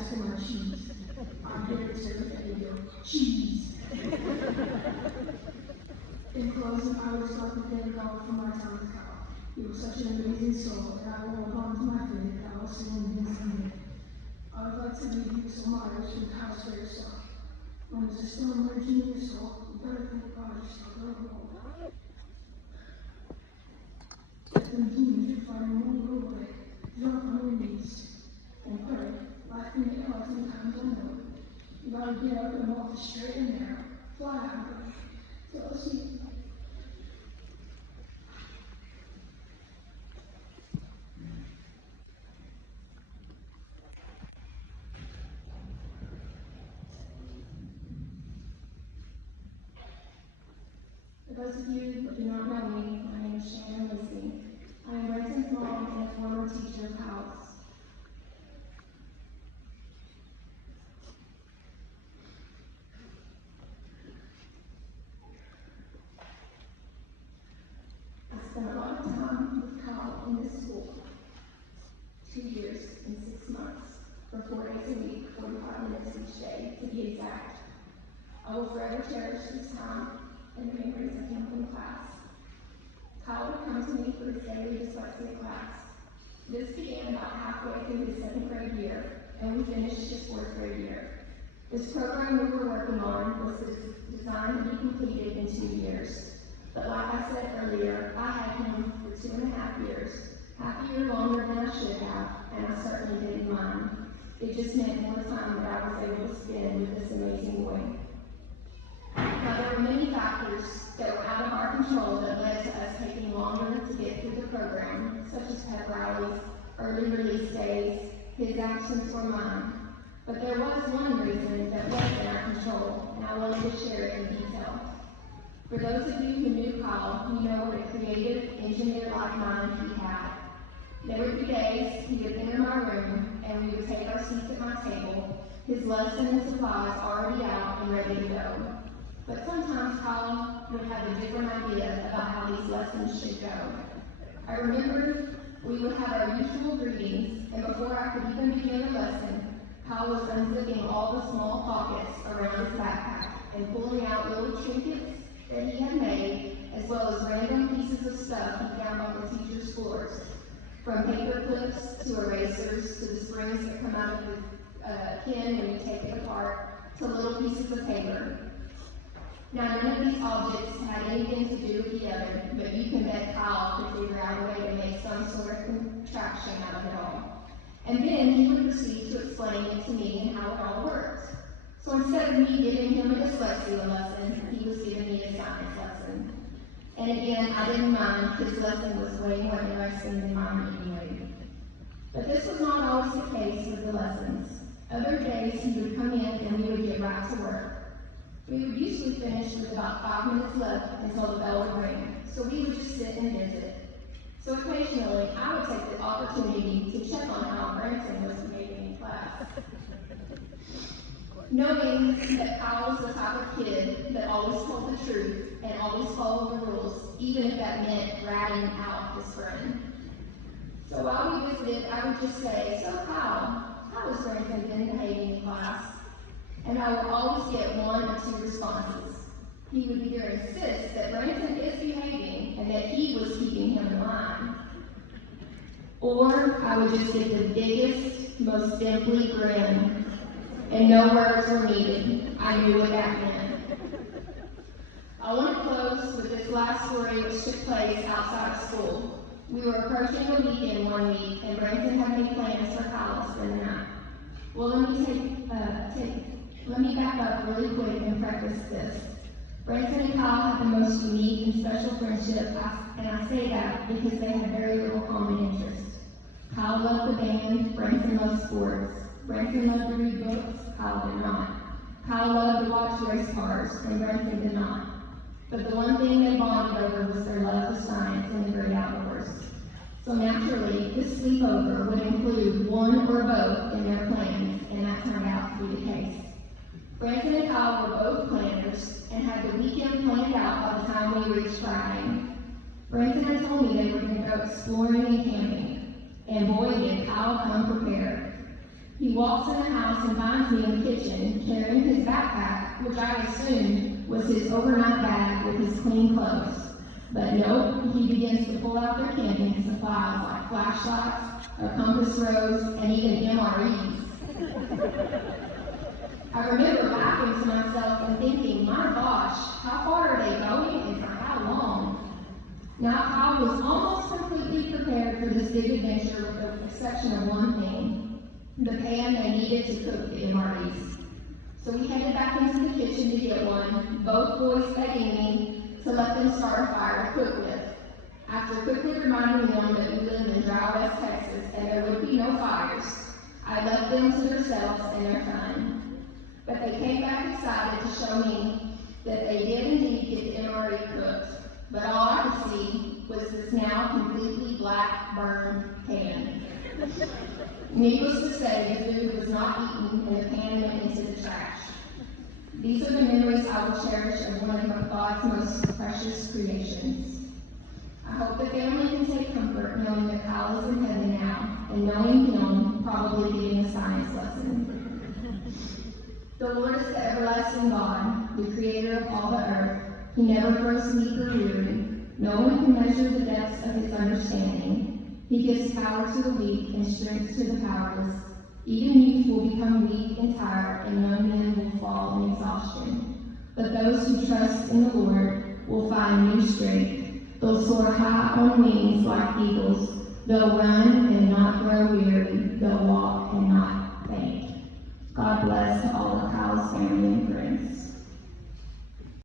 ask for my cheese. I'm here to tell you, cheese. In closing, I would start to thank God for my time with Kyle. He was such an amazing soul, and I will hold on to my faith that I will see him again someday. I would like to leave you some miles from Kyle's favorite song. When there's a storm raging in your soul, you better thank God you still go home. If the demons you find won't go away, drop on your knees and pray. Life can get hard sometimes, I know. You gotta get up and walk straight and narrow. Fly out, so see. For those of you that do not know me, my name is Shannon Lacey. I am Branson's mom and a former teacher of Kyle's. I spent a lot of time with Kyle in this school. 2 years and 6 months, for 4 days a week, 45 minutes each day, to be exact. I will forever cherish this time and the memories of him from class. Kyle would come to me for his daily dyslexia class. This began about halfway through his 2nd grade year, and we finished his 4th grade year. This program we were working on was designed to be completed in 2 years. But like I said earlier, I had him for 2.5 years, half a year longer than I should have, and I certainly didn't mind. It just meant more time that I was able to spend with this amazing boy. Now, there were many factors that were out of our control that led to us taking longer to get through the program, such as pep rallies, early release days, his absence or mine. But there was one reason that was in our control, and I wanted to share it in detail. For those of you who knew Kyle, you know what a creative, engineer-like mind he had. There would be days he would enter my room, and we would take our seats at my table, his lesson and supplies already out and ready to go. But sometimes Kyle would have a different idea about how these lessons should go. I remember we would have our usual greetings, and before I could even begin the lesson, Kyle was unzipping all the small pockets around his backpack and pulling out little trinkets that he had made, as well as random pieces of stuff he found on the teacher's floors, from paper clips to erasers to the springs that come out of the pen when you take it apart to little pieces of paper. Now, none of these objects had anything to do with the other, but you can bet Kyle could figure out a way to make some sort of contraction out of it all. And then he would proceed to explain it to me and how it all worked. So instead of me giving him a dyslexia lesson, he was giving me a science lesson. And again, I didn't mind, his lesson was way more interesting than mine anyway. But this was not always the case with the lessons. Other days he would come in and we would get right to work. We would usually finish with about 5 minutes left until the bell would ring, so we would just sit and visit. So occasionally, I would take the opportunity to check on how Branson was behaving in class. Knowing that Kyle was the type of kid that always told the truth and always followed the rules, even if that meant ratting out his friend. So while we visited, I would just say, "So Kyle, how has Branson been behaving in class?" And I would always get 1 or 2 responses. He would either insist that Branson is behaving and that he was keeping him in line, or I would just get the biggest, most dimply grin, and no words were needed. I knew what that meant. I want to close with this last story which took place outside of school. We were approaching the weekend one week, and Branson had made plans for Kyle to spend the night. Well, let me back up really quick and preface this. Branson and Kyle had the most unique and special friendship, and I say that because they had very little common interests. Kyle loved the band, Branson loved sports. Branson loved to read books, Kyle did not. Kyle loved to watch race cars, and Branson did not. But the one thing they bonded over was their love of science and the great outdoors. So naturally, this sleepover would include one or both in their plans, and that turned out to be the case. Branson and Kyle were both planners and had the weekend planned out by the time we reached Friday. Branson had told me they were going to go exploring and camping, and boy did Kyle come prepared. He walks in the house and finds me in the kitchen carrying his backpack, which I assumed was his overnight bag with his clean clothes. But nope, he begins to pull out their camping supplies like flashlights, a compass rose, and even MREs. I remember laughing to myself and thinking, my gosh, how far are they going and for how long? Now, Kyle was almost completely prepared for this big adventure with the exception of one thing, the pan they needed to cook the MREs. So we headed back into the kitchen to get one, both boys begging me to let them start a fire to cook with. After quickly reminding them that we live in dry West Texas and there would be no fires, I left them to themselves and their fun. But they came back excited to show me that they did indeed get the MRE cooked, but all I could see was this now completely black burned pan. Needless to say, the food was not eaten and the pan went into the trash. These are the memories I will cherish of one of God's most precious creations. I hope the family can take comfort knowing that Kyle is in heaven now, and knowing him, probably getting a science lesson. The Lord is the everlasting God, the creator of all the earth. He never grows weak or weary. No one can measure the depths of his understanding. He gives power to the weak and strength to the powerless. Even youth will become weak and tired, and young men will fall in exhaustion. But those who trust in the Lord will find new strength. They'll soar high on wings like eagles. They'll run and not grow weary. They'll walk and not faint. God bless to all of Kyle's family and friends.